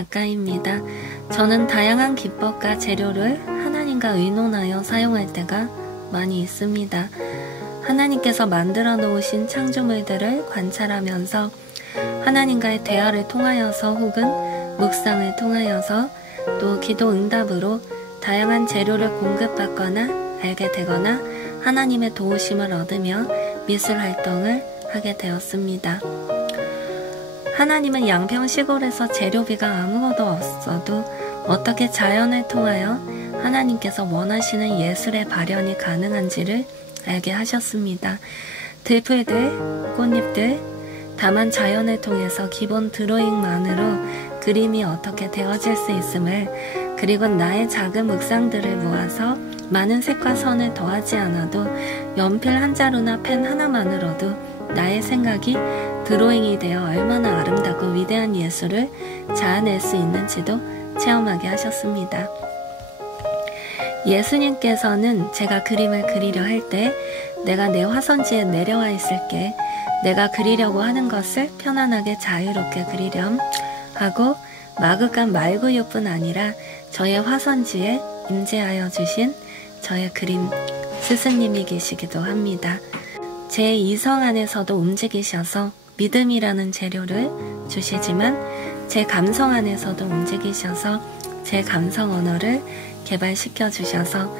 작가입니다. 저는 다양한 기법과 재료를 하나님과 의논하여 사용할 때가 많이 있습니다. 하나님께서 만들어 놓으신 창조물들을 관찰하면서 하나님과의 대화를 통하여서 혹은 묵상을 통하여서 또 기도 응답으로 다양한 재료를 공급받거나 알게 되거나 하나님의 도우심을 얻으며 미술 활동을 하게 되었습니다. 하나님은 양평 시골에서 재료비가 아무것도 없어도 어떻게 자연을 통하여 하나님께서 원하시는 예술의 발현이 가능한지를 알게 하셨습니다. 들풀들, 꽃잎들, 다만 자연을 통해서 기본 드로잉만으로 그림이 어떻게 되어질 수 있음을, 그리고 나의 작은 묵상들을 모아서 많은 색과 선을 더하지 않아도 연필 한 자루나 펜 하나만으로도 나의 생각이 드로잉이 되어 얼마나 아름답고 위대한 예술을 자아낼 수 있는지도 체험하게 하셨습니다. 예수님께서는 제가 그림을 그리려 할 때 내가 내 화선지에 내려와 있을게, 내가 그리려고 하는 것을 편안하게 자유롭게 그리렴 하고 마구간 말구유뿐 아니라 저의 화선지에 임재하여 주신 저의 그림 스승님이 계시기도 합니다. 제 이성 안에서도 움직이셔서 믿음이라는 재료를 주시지만 제 감성 안에서도 움직이셔서 제 감성 언어를 개발시켜 주셔서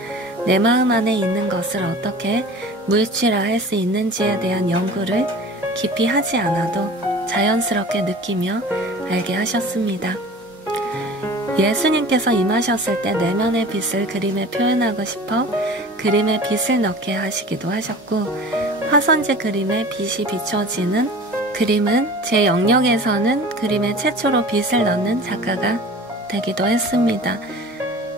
내 마음 안에 있는 것을 어떻게 물질화할 수 있는지에 대한 연구를 깊이 하지 않아도 자연스럽게 느끼며 알게 하셨습니다. 예수님께서 임하셨을 때 내면의 빛을 그림에 표현하고 싶어 그림에 빛을 넣게 하시기도 하셨고, 화선지 그림에 빛이 비춰지는 그림은 제 영역에서는 그림에 최초로 빛을 넣는 작가가 되기도 했습니다.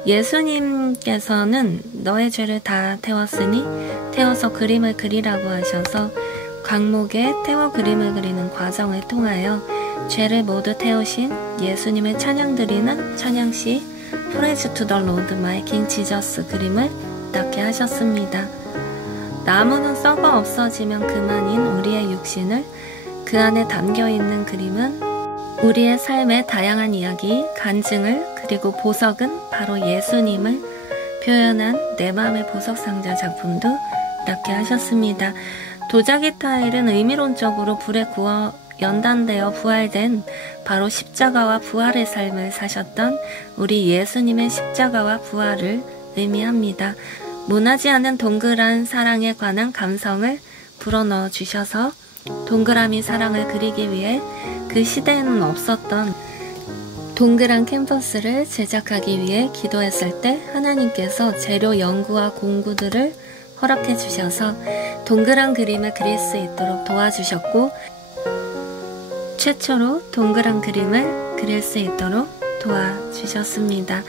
예수님께서는 너의 죄를 다 태웠으니 태워서 그림을 그리라고 하셔서 광목에 태워 그림을 그리는 과정을 통하여 죄를 모두 태우신 예수님을 찬양드리는 찬양시 Praise to the Lord my King Jesus 그림을 낳게 하셨습니다. 나무는 썩어 없어지면 그만인 우리의 육신을, 그 안에 담겨있는 그림은 우리의 삶의 다양한 이야기, 간증을, 그리고 보석은 바로 예수님을 표현한 내 마음의 보석상자 작품도 낳게 하셨습니다. 도자기 타일은 의미론적으로 불에 구워 연단되어 부활된 바로 십자가와 부활의 삶을 사셨던 우리 예수님의 십자가와 부활을 의미합니다. 모나지 않은 동그란 사랑에 관한 감성을 불어넣어 주셔서 동그라미 사랑을 그리기 위해 그 시대에는 없었던 동그란 캔버스를 제작하기 위해 기도했을 때 하나님께서 재료 연구와 공구들을 허락해 주셔서 동그란 그림을 그릴 수 있도록 도와주셨고, 최초로 동그란 그림을 그릴 수 있도록 도와주셨습니다.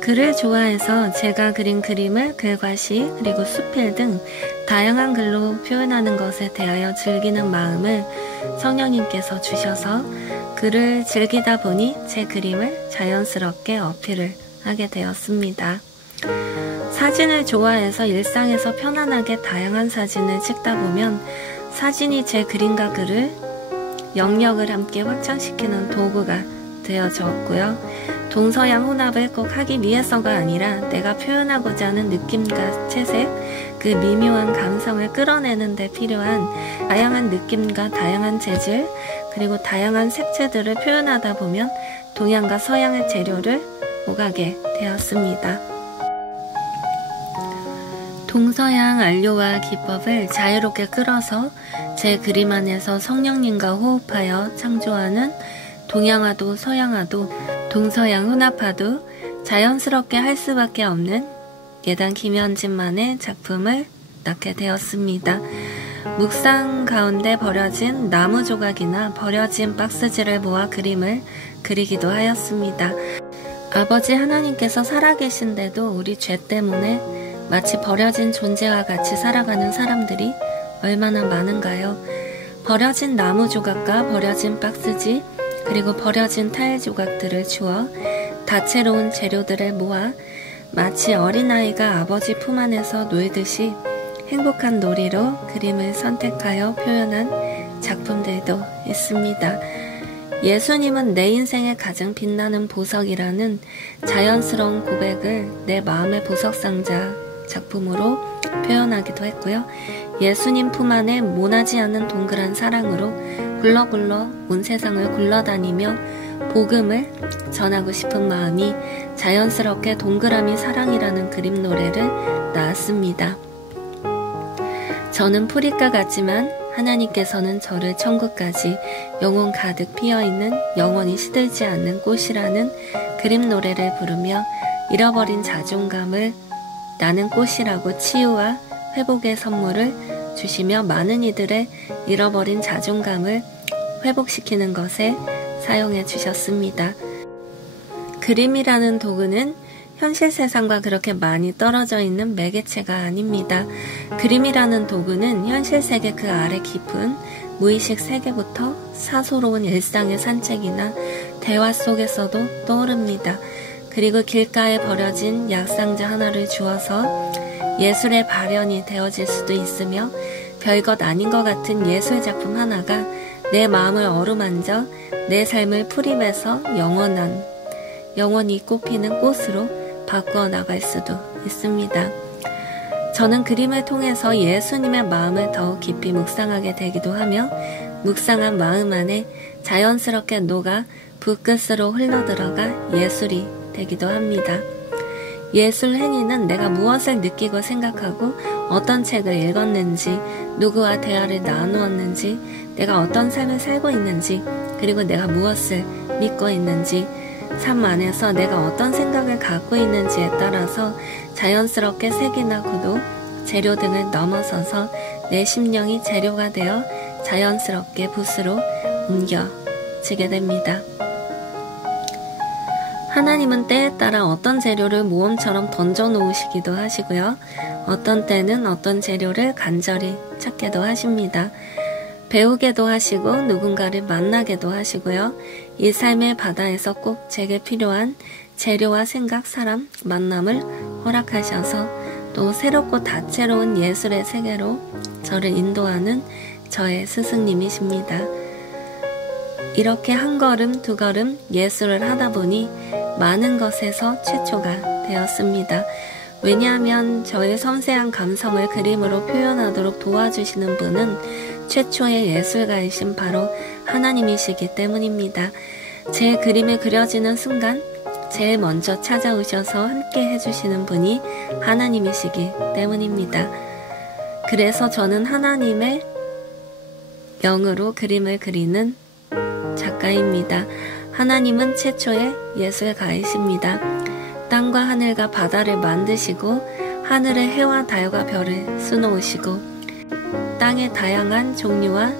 글을 좋아해서 제가 그린 그림을 글과시 그리고 수필 등 다양한 글로 표현하는 것에 대하여 즐기는 마음을 성령님께서 주셔서 글을 즐기다 보니 제 그림을 자연스럽게 어필을 하게 되었습니다. 사진을 좋아해서 일상에서 편안하게 다양한 사진을 찍다 보면 사진이 제 그림과 글을 영역을 함께 확장시키는 도구가 되어졌고요. 동서양 혼합을 꼭 하기 위해서가 아니라 내가 표현하고자 하는 느낌과 채색, 그 미묘한 감성을 끌어내는 데 필요한 다양한 느낌과 다양한 재질, 그리고 다양한 색채들을 표현하다 보면 동양과 서양의 재료를 오가게 되었습니다. 동서양 안료와 기법을 자유롭게 끌어서 제 그림 안에서 성령님과 호흡하여 창조하는 동양화도 서양화도 동서양 혼합화도 자연스럽게 할 수밖에 없는 예단 김현진만의 작품을 낳게 되었습니다. 묵상 가운데 버려진 나무 조각이나 버려진 박스지를 모아 그림을 그리기도 하였습니다. 아버지 하나님께서 살아계신데도 우리 죄 때문에 마치 버려진 존재와 같이 살아가는 사람들이 얼마나 많은가요? 버려진 나무 조각과 버려진 박스지, 그리고 버려진 타일 조각들을 주어 다채로운 재료들을 모아 마치 어린아이가 아버지 품 안에서 놀듯이 행복한 놀이로 그림을 선택하여 표현한 작품들도 있습니다. 예수님은 내 인생의 가장 빛나는 보석이라는 자연스러운 고백을 내 마음의 보석상자 작품으로 표현하기도 했고요. 예수님 품 안에 모나지 않는 동그란 사랑으로 굴러굴러 온 세상을 굴러다니며 복음을 전하고 싶은 마음이 자연스럽게 동그라미 사랑이라는 그림 노래를 낳았습니다. 저는 풀잎과 같지만 하나님께서는 저를 천국까지 영혼 가득 피어있는 영원히 시들지 않는 꽃이라는 그림 노래를 부르며 잃어버린 자존감을 나는 꽃이라고 치유와 회복의 선물을 주시며 많은 이들의 잃어버린 자존감을 회복시키는 것에 사용해 주셨습니다. 그림이라는 도구는 현실 세상과 그렇게 많이 떨어져 있는 매개체가 아닙니다. 그림이라는 도구는 현실 세계 그 아래 깊은 무의식 세계부터 사소로운 일상의 산책이나 대화 속에서도 떠오릅니다. 그리고 길가에 버려진 약상자 하나를 주어서 예술의 발현이 되어질 수도 있으며 별것 아닌 것 같은 예술작품 하나가 내 마음을 어루만져 내 삶을 풀잎에서 영원히 꽃피는 꽃으로 바꾸어 나갈 수도 있습니다. 저는 그림을 통해서 예수님의 마음을 더욱 깊이 묵상하게 되기도 하며 묵상한 마음 안에 자연스럽게 녹아 붓끝으로 흘러들어가 예술이 되기도 합니다. 예술 행위는 내가 무엇을 느끼고 생각하고 어떤 책을 읽었는지, 누구와 대화를 나누었는지, 내가 어떤 삶을 살고 있는지, 그리고 내가 무엇을 믿고 있는지, 삶 안에서 내가 어떤 생각을 갖고 있는지에 따라서 자연스럽게 색이나 구도, 재료 등을 넘어서서 내 심령이 재료가 되어 자연스럽게 붓으로 옮겨지게 됩니다. 하나님은 때에 따라 어떤 재료를 모험처럼 던져 놓으시기도 하시고요. 어떤 때는 어떤 재료를 간절히 찾게도 하십니다. 배우게도 하시고 누군가를 만나게도 하시고요. 이 삶의 바다에서 꼭 제게 필요한 재료와 생각, 사람, 만남을 허락하셔서 또 새롭고 다채로운 예술의 세계로 저를 인도하는 저의 스승님이십니다. 이렇게 한 걸음 두 걸음 예술을 하다 보니 많은 것에서 최초가 되었습니다. 왜냐하면 저의 섬세한 감성을 그림으로 표현하도록 도와주시는 분은 최초의 예술가이신 바로 하나님이시기 때문입니다. 제 그림이 그려지는 순간 제일 먼저 찾아오셔서 함께 해주시는 분이 하나님이시기 때문입니다. 그래서 저는 하나님의 영으로 그림을 그리는 작가입니다. 하나님은 최초의 예술가이십니다. 땅과 하늘과 바다를 만드시고 하늘의 해와 달과 별을 수놓으시고 땅의 다양한 종류와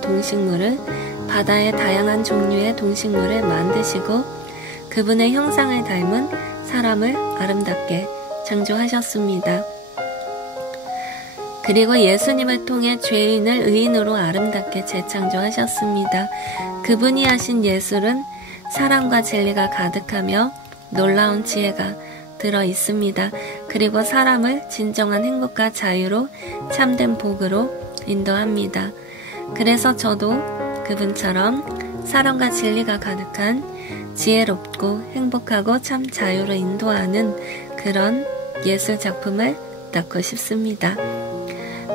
동식물을 바다의 다양한 종류의 동식물을 만드시고 그분의 형상을 닮은 사람을 아름답게 창조하셨습니다. 그리고 예수님을 통해 죄인을 의인으로 아름답게 재창조하셨습니다. 그분이 하신 예술은 사랑과 진리가 가득하며 놀라운 지혜가 들어 있습니다. 그리고 사람을 진정한 행복과 자유로 참된 복으로 인도합니다. 그래서 저도 그분처럼 사랑과 진리가 가득한 지혜롭고 행복하고 참 자유로 인도하는 그런 예술 작품을 낳고 싶습니다.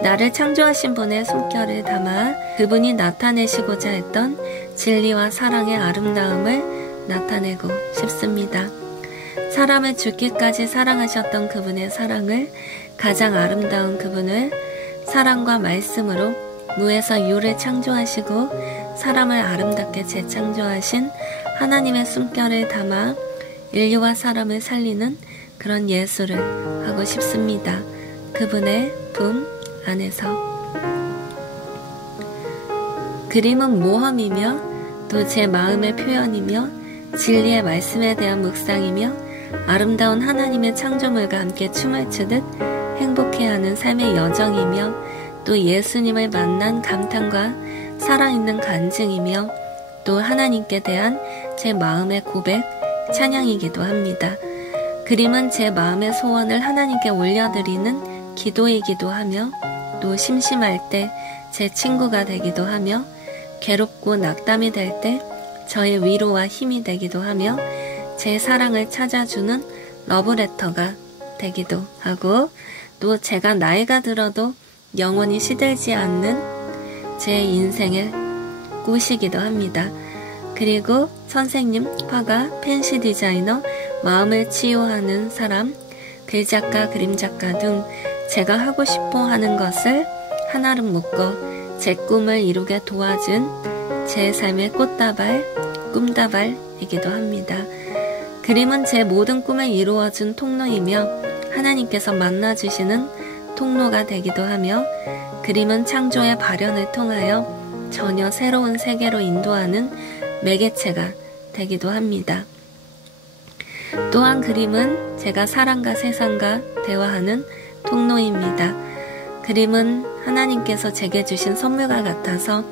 나를 창조하신 분의 숨결을 담아 그분이 나타내시고자 했던 진리와 사랑의 아름다움을 나타내고 싶습니다. 사람을 죽기까지 사랑하셨던 그분의 사랑을, 가장 아름다운 그분을 사랑과 말씀으로 무에서 유를 창조하시고 사람을 아름답게 재창조하신 하나님의 숨결을 담아 인류와 사람을 살리는 그런 예술을 하고 싶습니다. 그분의 품 안에서. 그림은 모험이며 또 제 마음의 표현이며 진리의 말씀에 대한 묵상이며 아름다운 하나님의 창조물과 함께 춤을 추듯 행복해하는 삶의 여정이며 또 예수님을 만난 감탄과 살아있는 간증이며 또 하나님께 대한 제 마음의 고백, 찬양이기도 합니다. 그림은 제 마음의 소원을 하나님께 올려드리는 기도이기도 하며 또 심심할 때 제 친구가 되기도 하며 괴롭고 낙담이 될 때 저의 위로와 힘이 되기도 하며 제 사랑을 찾아주는 러브레터가 되기도 하고 또 제가 나이가 들어도 영원히 시들지 않는 제 인생의 꽃이기도 합니다. 그리고 선생님, 화가, 펜시 디자이너, 마음을 치유하는 사람, 글작가, 그림작가 등 제가 하고 싶어 하는 것을 하나로 묶어 제 꿈을 이루게 도와준 제 삶의 꽃다발, 꿈다발이기도 합니다. 그림은 제 모든 꿈을 이루어준 통로이며 하나님께서 만나주시는 통로가 되기도 하며 그림은 창조의 발현을 통하여 전혀 새로운 세계로 인도하는 매개체가 되기도 합니다. 또한 그림은 제가 사람과 세상과 대화하는 통로입니다. 그림은 하나님께서 제게 주신 선물과 같아서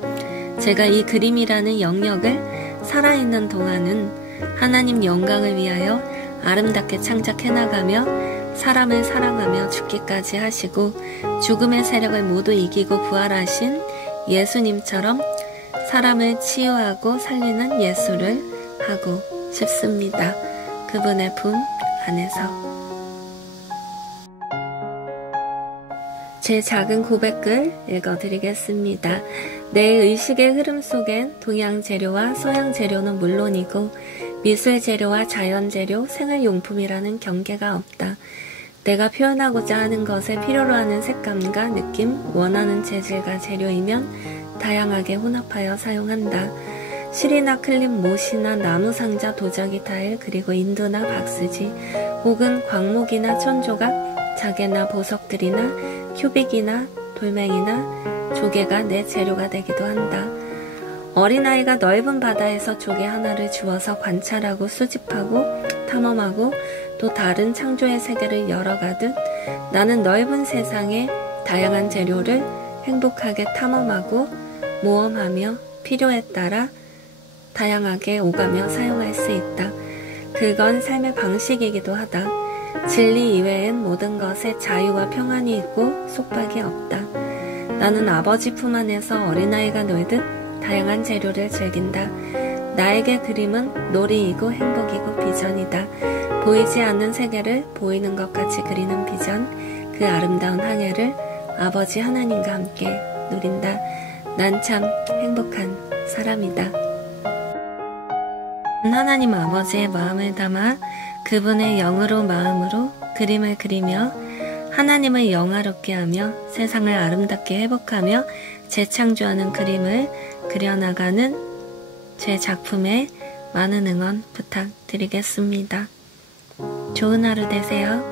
제가 이 그림이라는 영역을 살아있는 동안은 하나님 영광을 위하여 아름답게 창작해나가며 사람을 사랑하며 죽기까지 하시고 죽음의 세력을 모두 이기고 부활하신 예수님처럼 사람을 치유하고 살리는 예술을 하고 싶습니다. 그분의 품 안에서. 제 작은 고백글 읽어드리겠습니다. 내 의식의 흐름 속엔 동양 재료와 서양 재료는 물론이고 미술 재료와 자연 재료, 생활용품이라는 경계가 없다. 내가 표현하고자 하는 것에 필요로 하는 색감과 느낌, 원하는 재질과 재료이면 다양하게 혼합하여 사용한다. 실이나 클립, 못이나 나무 상자, 도자기 타일, 그리고 인두나 박스지, 혹은 광목이나 천조각, 자개나 보석들이나 큐빅이나 돌멩이나 조개가 내 재료가 되기도 한다. 어린아이가 넓은 바다에서 조개 하나를 주워서 관찰하고 수집하고 탐험하고 또 다른 창조의 세계를 열어가듯 나는 넓은 세상의 다양한 재료를 행복하게 탐험하고 모험하며 필요에 따라 다양하게 오가며 사용할 수 있다. 그건 삶의 방식이기도 하다. 진리 이외엔 모든 것에 자유와 평안이 있고 속박이 없다. 나는 아버지 품 안에서 어린아이가 놀듯 다양한 재료를 즐긴다. 나에게 그림은 놀이이고 행복이고 비전이다. 보이지 않는 세계를 보이는 것 같이 그리는 비전, 그 아름다운 항해를 아버지 하나님과 함께 누린다. 난 참 행복한 사람이다. 하나님 아버지의 마음을 담아 그분의 영으로 마음으로 그림을 그리며 하나님을 영화롭게 하며 세상을 아름답게 회복하며 재창조하는 그림을 그려나가는 제 작품에 많은 응원 부탁드리겠습니다. 좋은 하루 되세요.